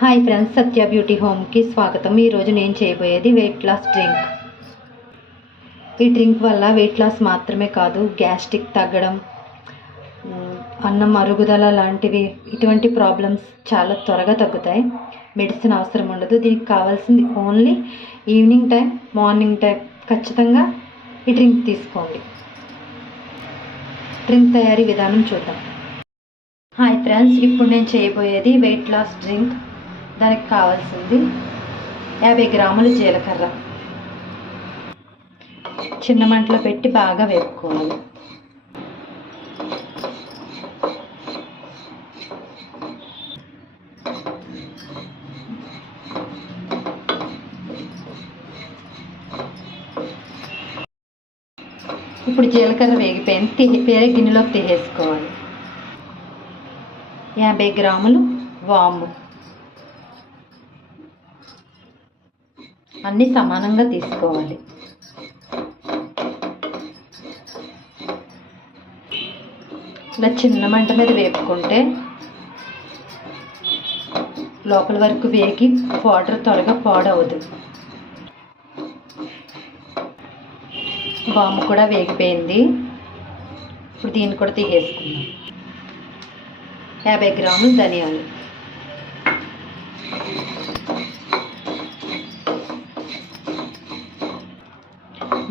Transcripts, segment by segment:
Hi friends, సత్య beauty హోమ్కి స్వాగతం. ఈరోజు నేను చేయబోయేది వెయిట్ లాస్ డ్రింక్. ఈ డ్రింక్ వల్ల వెయిట్ లాస్ మాత్రమే కాదు, గ్యాస్ట్రిక్ తగ్గడం, అన్నం అరుగుదల లాంటివి ఇటువంటి ప్రాబ్లమ్స్ చాలా త్వరగా తగ్గుతాయి. మెడిసిన్ అవసరం ఉండదు. దీనికి కావాల్సింది only evening time, morning time ఖచ్చితంగా ఈ డ్రింక్ తీసుకోండి. డ్రింక్ తయారీ విధానం చూద్దాం. హాయ్ ఫ్రెండ్స్, ఇప్పుడు నేను చేయబోయేది వెయిట్ లాస్ డ్రింక్. దానికి కావాల్సింది 50 గ్రాముల జీలకర్ర. చిన్న మంటలో పెట్టి బాగా వేపుకోవాలి. ఇప్పుడు జీలకర్ర వేగిపోయింది, వేరే గిన్నెలోకి తీసేసుకోవాలి. 50 గ్రాములు వాము, అన్నీ సమానంగా తీసుకోవాలి. ఇలా చిన్న మంట మీద వేపుకుంటే లోపల వరకు వేగి పౌడర్ త్వరగా పాడవదు. వాము కూడా వేగిపోయింది. ఇప్పుడు దీన్ని కూడా తీసేసుకుందాం. 50 గ్రాములు ధనియాలు,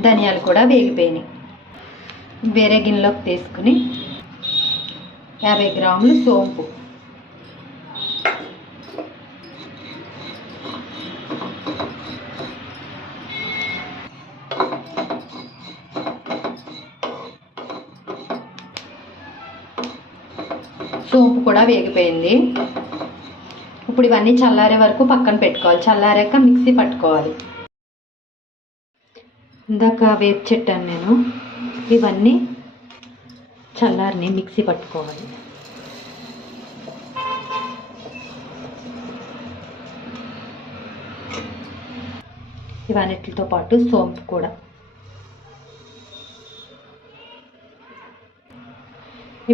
ధనియాలు కూడా వేగిపోయినాయి. వేరే గిన్నెలోకి తీసుకుని 50 గ్రాములు సోంపు, సోంపు కూడా వేగిపోయింది. ఇప్పుడు ఇవన్నీ చల్లారే వరకు పక్కన పెట్టుకోవాలి. చల్లారాక మిక్సీ పట్టుకోవాలి. ఇందాక వేపు చెట్టాను నేను, ఇవన్నీ చల్లారిని మిక్సీ పట్టుకోవాలి. ఇవన్నిటితో పాటు సోంపు కూడా.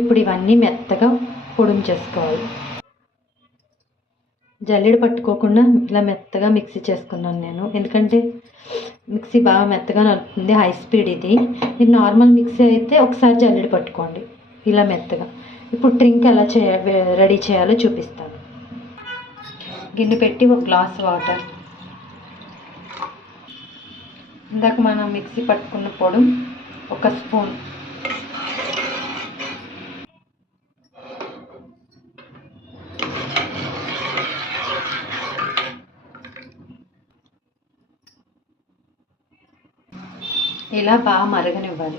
ఇప్పుడు ఇవన్నీ మెత్తగా పొడి చేసుకోవాలి. జల్లెడ పట్టుకోకుండా ఇలా మెత్తగా మిక్సీ చేసుకున్నాను నేను, ఎందుకంటే మిక్సీ బాగా మెత్తగా నడుపుతుంది. హై స్పీడ్ ఇది నార్మల్ మిక్సీ అయితే ఒకసారి జల్లెడ పట్టుకోండి ఇలా మెత్తగా. ఇప్పుడు డ్రింక్ ఎలా రెడీ చేయాలో చూపిస్తాను. గిన్నె పెట్టి ఒక గ్లాస్ వాటర్, ఇందాక మనం మిక్సీ పట్టుకున్న పొడి ఒక స్పూన్, ఇలా బాగా మరగనివ్వాలి.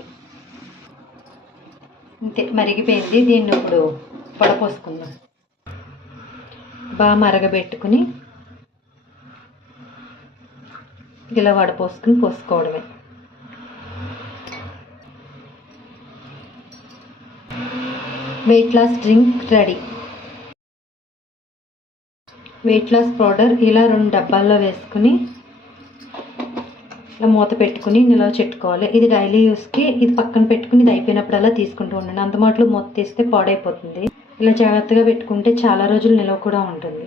అంతే, మరిగిపోయింది. దీన్ని ఇప్పుడు పొడపోసుకుందాం. బాగా మరగబెట్టుకుని ఇలా వడపోసుకుని పోసుకోవడమే. Weight loss drink ready. Weight loss powder ఇలా 2 డబ్బాల్లో వేసుకుని ఇలా మూత పెట్టుకుని నిల్వ చెట్టుకోవాలి. ఇది డైలీ యూస్కి. ఇది పక్కన పెట్టుకుని ఇది అయిపోయినప్పుడల్లా తీసుకుంటూ ఉండండి. అంత మాటలు మూత తీస్తే పాడైపోతుంది. ఇలా జాగ్రత్తగా పెట్టుకుంటే చాలా రోజులు నిల్వ కూడా ఉంటుంది.